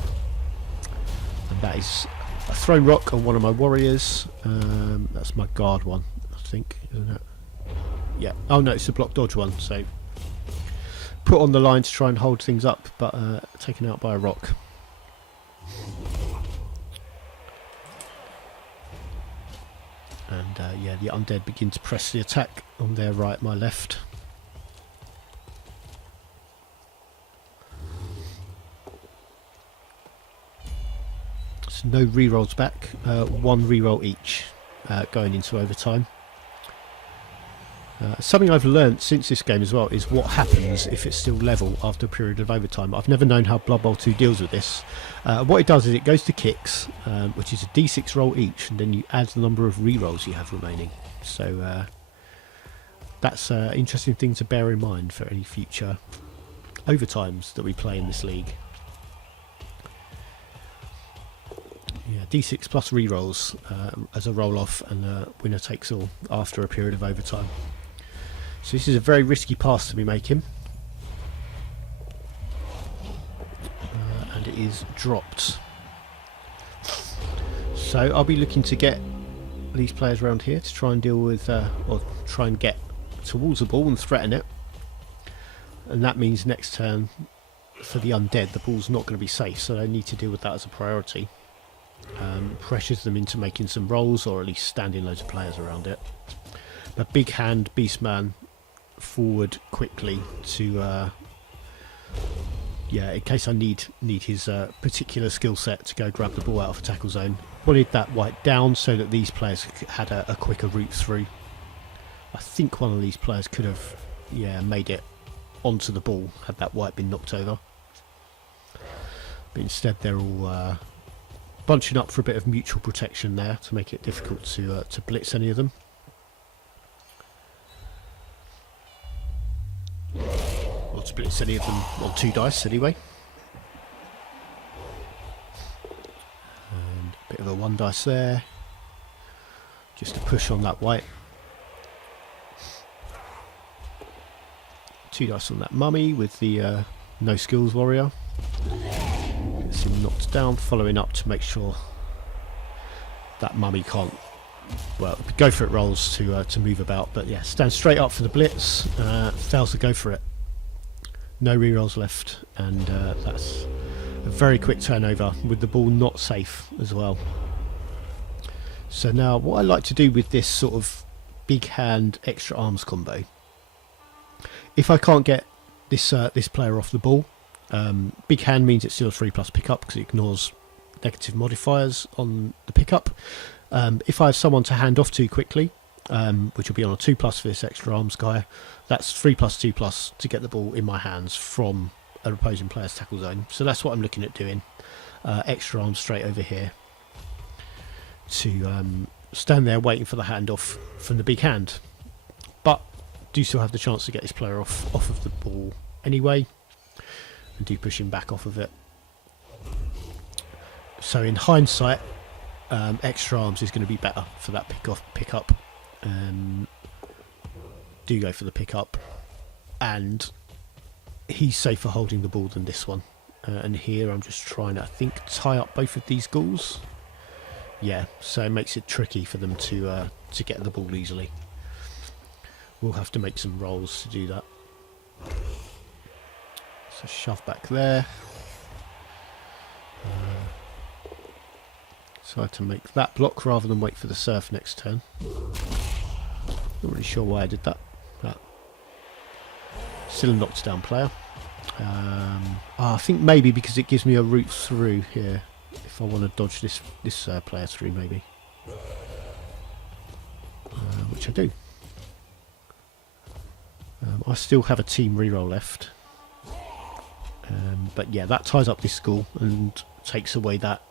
and that is a thrown rock on one of my warriors. That's my guard one, I think, isn't it? Yeah. Oh no, it's a block dodge one. So put on the line to try and hold things up, but taken out by a rock. And the Undead begin to press the attack on their right, my left. So no rerolls back, 1 reroll each going into overtime. Something I've learnt since this game as well is what happens if it's still level after a period of overtime. I've never known how Blood Bowl 2 deals with this. What it does is it goes to kicks, which is a d6 roll each, and then you add the number of rerolls you have remaining. So that's an interesting thing to bear in mind for any future overtimes that we play in this league. Yeah, d6 plus rerolls as a roll off, and winner takes all after a period of overtime. So this is a very risky pass to be making, and it is dropped. So I'll be looking to get these players around here to try and deal with, or try and get towards the ball and threaten it. And that means next turn for the undead, the ball's not going to be safe, so they need to deal with that as a priority. Pressures them into making some rolls, or at least standing loads of players around it. But big hand Beastman forward quickly to, yeah, in case I need his particular skill set to go grab the ball out of a tackle zone. Wanted that white down so that these players had a quicker route through. I think one of these players could have, yeah, made it onto the ball had that white been knocked over. But instead they're all bunching up for a bit of mutual protection there to make it difficult to blitz any of them. Or to blitz any of them on 2 dice anyway. And a bit of a 1 dice there. Just to push on that white. 2 dice on that mummy with the no skills warrior. Gets him knocked down, following up to make sure that mummy can't, well, go for it rolls to move about, but yeah, stands straight up for the blitz, fails to go for it. No rerolls left, and that's a very quick turnover with the ball not safe as well. So now what I like to do with this sort of big hand extra arms combo, if I can't get this this player off the ball, big hand means it's still a 3+ pickup because it ignores negative modifiers on the pickup. If I have someone to hand off to quickly, which will be on a 2+ for this extra arms guy, that's 3+, 2+ to get the ball in my hands from an opposing player's tackle zone. So that's what I'm looking at doing. Extra arms straight over here to stand there waiting for the handoff from the big hand. But do still have the chance to get this player off of the ball anyway, and do push him back off of it. So in hindsight, extra arms is going to be better for that pickup. Do go for the pickup, and he's safer holding the ball than this one. And here I'm just trying to, I think, tie up both of these ghouls. Yeah, so it makes it tricky for them to get the ball easily. We'll have to make some rolls to do that. So shove back there. So I had to make that block rather than wait for the surf next turn. Not really sure why I did that. But still a knocked down player. I think maybe because it gives me a route through here if I want to dodge this player through, maybe. Which I do. I still have a team reroll left. But yeah, that ties up this ghoul and takes away that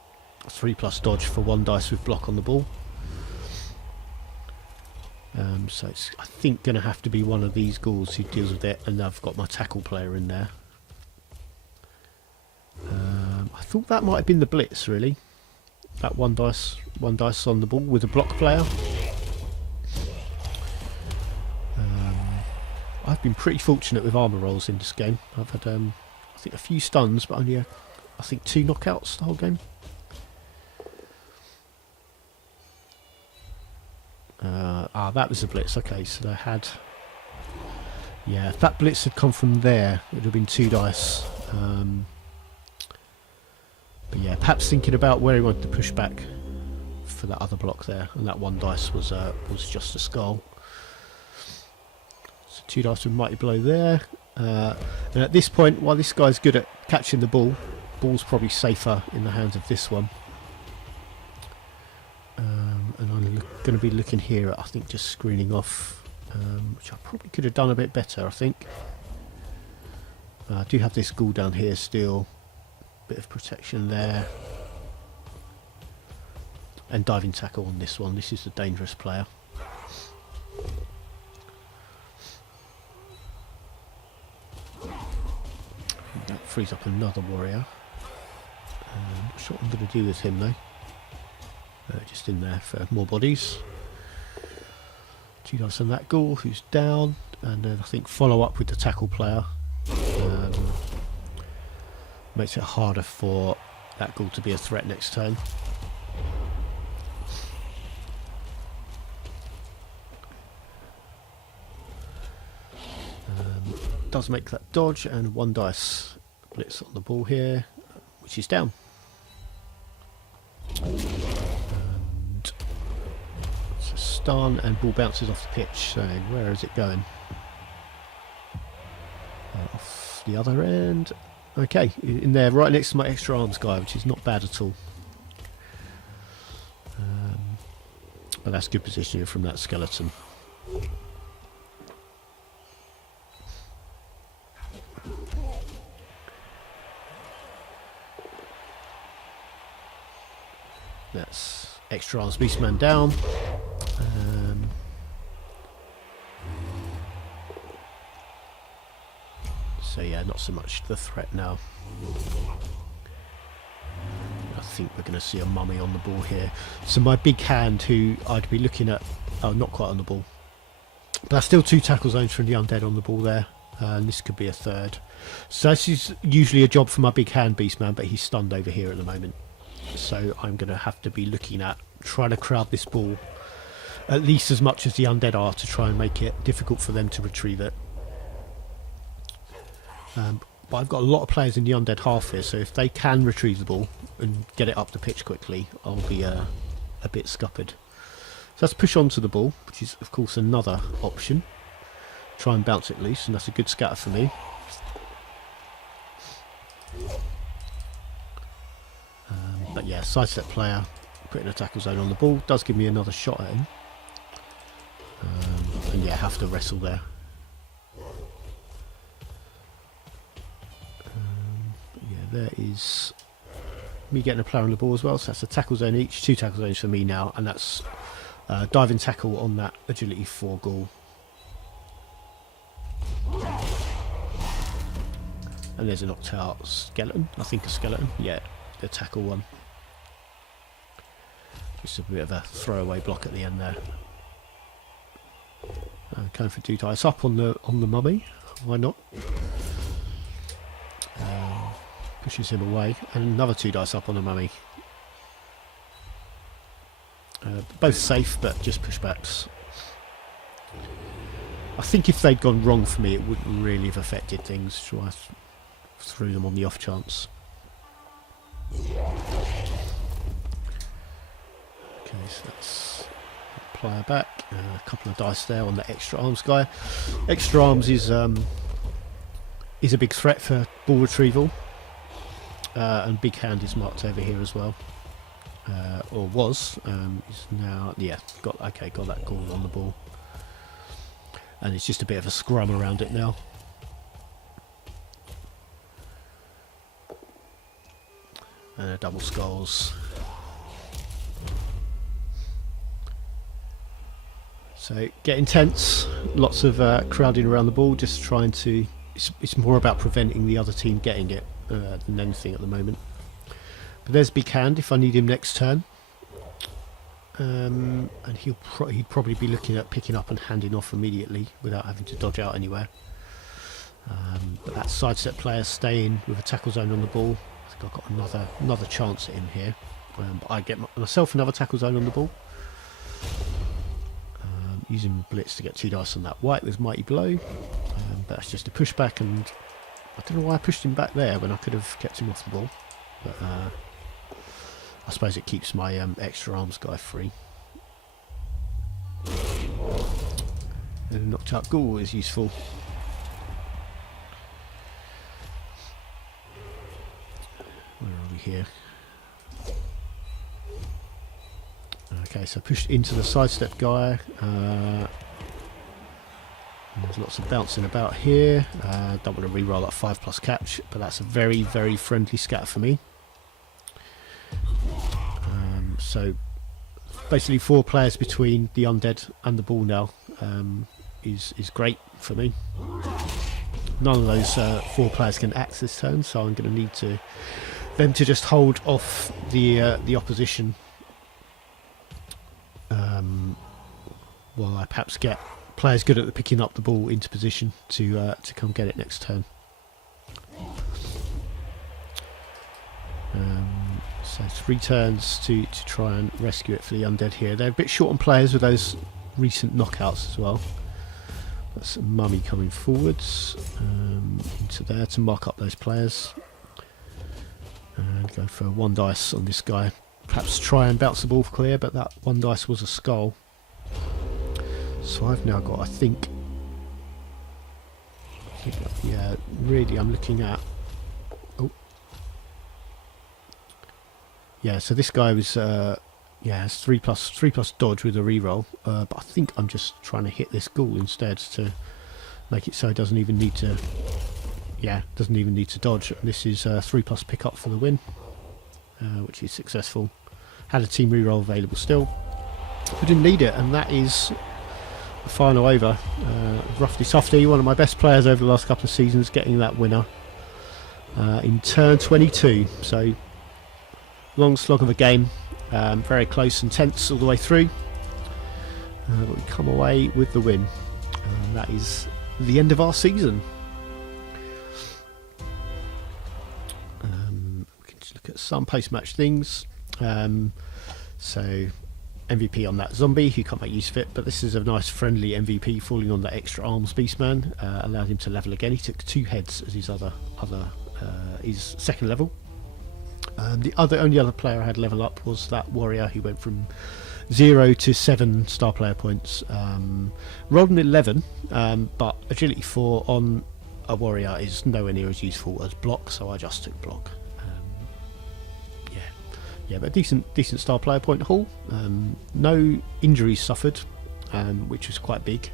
3+ dodge for 1 dice with block on the ball. So it's, I think, going to have to be one of these ghouls who deals with it, and I've got my tackle player in there. I thought that might have been the blitz, really. That 1 dice on the ball with a block player. I've been pretty fortunate with armour rolls in this game. I've had, I think, a few stuns, but only, I think, 2 knockouts the whole game. That was a blitz. Okay, so they had... Yeah, if that blitz had come from there, it would have been 2 dice. But yeah, perhaps thinking about where he wanted to push back for that other block there, and that 1 dice was just a skull. So 2 dice with Mighty Blow there. And at this point, while this guy's good at catching the ball's probably safer in the hands of this one. And I'm going to be looking here at, I think, just screening off, which I probably could have done a bit better, I think. I do have this ghoul down here still. Bit of protection there. And diving tackle on this one. This is the dangerous player. That frees up another warrior. Not sure what I'm going to do with him though. Just in there for more bodies. 2 dice on that ghoul who's down, and then I think follow up with the tackle player. Makes it harder for that ghoul to be a threat next turn. does make that dodge, and 1 dice blitz on the ball here, which is down. And it's a stun, and ball bounces off the pitch. So where is it going? Off the other end. Okay, in there, right next to my extra arms guy, which is not bad at all. But that's good positioning from that skeleton. That's extra arms beastman down. So yeah, not so much the threat now. I think we're going to see a mummy on the ball here. So my big hand, who I'd be looking at, oh, not quite on the ball. But there's still 2 tackle zones from the undead on the ball there. And this could be a third. So this is usually a job for my big hand beastman, but he's stunned over here at the moment. So I'm going to have to be looking at trying to crowd this ball at least as much as the undead are, to try and make it difficult for them to retrieve it. But I've got a lot of players in the undead half here, so if they can retrieve the ball and get it up the pitch quickly, I'll be a bit scuppered. So let's push on to the ball, which is of course another option. Try and bounce it loose, and that's a good scatter for me. But yeah, sidestep player, putting a tackle zone on the ball, does give me another shot at him. And yeah, have to wrestle there. There is me getting a player on the ball as well, so that's a tackle zone each, 2 tackle zones for me now, and that's diving tackle on that agility 4 ghoul. And there's a knocked out skeleton, I think a skeleton, yeah, the tackle one. Just a bit of a throwaway block at the end there. Going for 2 dice up on the mummy, why not? Pushes him away, and another 2 dice up on the mummy. Both safe, but just pushbacks. I think if they'd gone wrong for me, it wouldn't really have affected things, so I threw them on the off chance. Okay, so that's player back. A couple of dice there on the extra arms guy. Extra arms is a big threat for ball retrieval. And big hand is marked over here as well, or was. Is now, yeah, got that ghoul on the ball, and it's just a bit of a scrum around it now. And double skulls. So get intense, lots of crowding around the ball, just trying to. It's more about preventing the other team getting it than anything at the moment. But there's big hand if I need him next turn, and he'd probably be looking at picking up and handing off immediately without having to dodge out anywhere. But that sidestep player staying with a tackle zone on the ball. I think I've got another chance at him here. But I get myself another tackle zone on the ball. Using blitz to get 2 dice on that white with mighty blow. But that's just a pushback, and I don't know why I pushed him back there when I could have kept him off the ball. But I suppose it keeps my extra arms guy free. And a knocked out ghoul is useful. Where are we here? Okay, so pushed into the sidestep guy. There's lots of bouncing about here. Don't want to re-roll that 5+ catch, but that's a very, very friendly scatter for me. So basically 4 players between the undead and the ball now is great for me. None of those 4 players can act this turn, so I'm going to need them to just hold off the opposition. While I perhaps get players good at picking up the ball into position to come get it next turn. So 3 turns to try and rescue it for the undead here. They're a bit short on players with those recent knockouts as well. That's a mummy coming forwards into there to mark up those players. And go for 1 dice on this guy. Perhaps try and bounce the ball clear, but that 1 dice was a skull. So I've now got, I think, yeah, really I'm looking at, oh, yeah, so this guy was, yeah, has 3+ dodge with a reroll, but I think I'm just trying to hit this ghoul instead to make it so it doesn't even need to, yeah, doesn't even need to dodge. And this is 3+ pick up for the win, which is successful. Had a team reroll available still. We didn't need it, and that is the final over. Roughly Softy, one of my best players over the last couple of seasons, getting that winner in turn 22. So long slog of a game, very close and tense all the way through. But we come away with the win. That is the end of our season. We can just look at some post-match things. So MVP on that zombie, who can't make use of it, but this is a nice friendly MVP falling on that extra arms beastman, allowed him to level again. He took 2 heads as his his second level. The only other player I had level up was that warrior who went from 0 to 7 star player points. Rolled an 11, but agility 4 on a warrior is nowhere near as useful as block, so I just took block. Yeah, but decent star player point haul. No injuries suffered, which was quite big.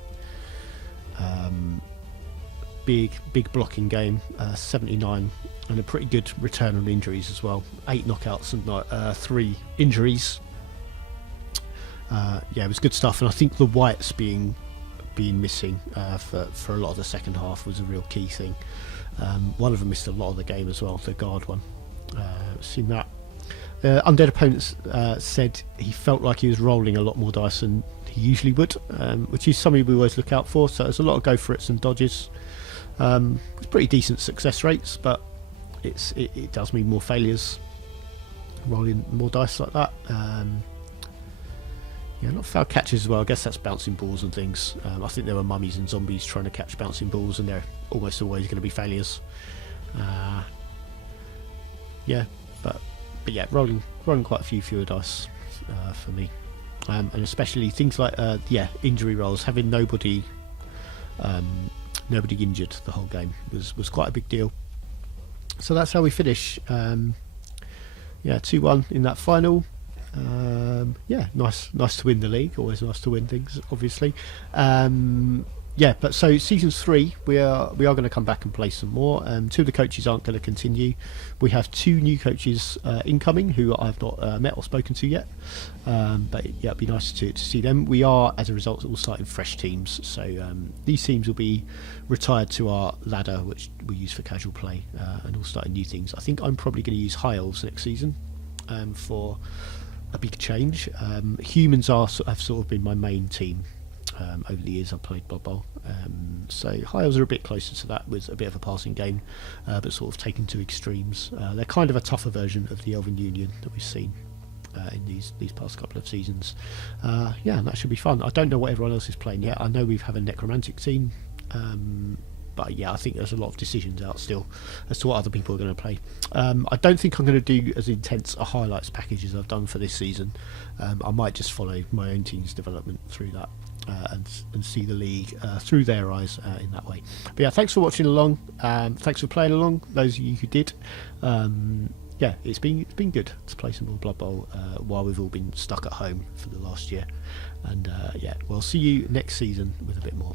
Big blocking game, 79, and a pretty good return on injuries as well. 8 knockouts and 3 injuries. Yeah, it was good stuff, and I think the whites being missing for a lot of the second half was a real key thing. One of them missed a lot of the game as well, the guard one. Seen that. Undead opponents said he felt like he was rolling a lot more dice than he usually would, which is something we always look out for. So there's a lot of go for it's and dodges. It's pretty decent success rates, but it does mean more failures rolling more dice like that. Yeah, a lot of foul catches as well. I guess that's bouncing balls and things. I think there were mummies and zombies trying to catch bouncing balls, and they're almost always going to be failures. Yeah, but yeah, rolling quite a few fewer dice for me, and especially things like injury rolls. Having nobody injured the whole game was quite a big deal. So that's how we finish. 2-1 in that final. Nice to win the league. Always nice to win things, obviously. But so season 3, we are going to come back and play some more. 2 of the coaches aren't going to continue. We have 2 new coaches incoming who I've not met or spoken to yet. But yeah, it'd be nice to see them. We are, as a result, all starting fresh teams. So these teams will be retired to our ladder, which we use for casual play, and all starting new things. I think I'm probably going to use High Elves next season for a big change. Humans have sort of been my main team. Over the years I've played Blood Bowl, so High Elves are a bit closer to that, with a bit of a passing game, but sort of taken to extremes. They're kind of a tougher version of the Elven Union that we've seen in these past couple of seasons. And that should be fun. I don't know what everyone else is playing yet. I know we have a necromantic team, but yeah, I think there's a lot of decisions out still as to what other people are going to play. I don't think I'm going to do as intense a highlights package as I've done for this season. I might just follow my own team's development through that. And see the league through their eyes in that way. But yeah, thanks for watching along. Thanks for playing along, those of you who did. It's been good to play some more Blood Bowl while we've all been stuck at home for the last year. And we'll see you next season with a bit more.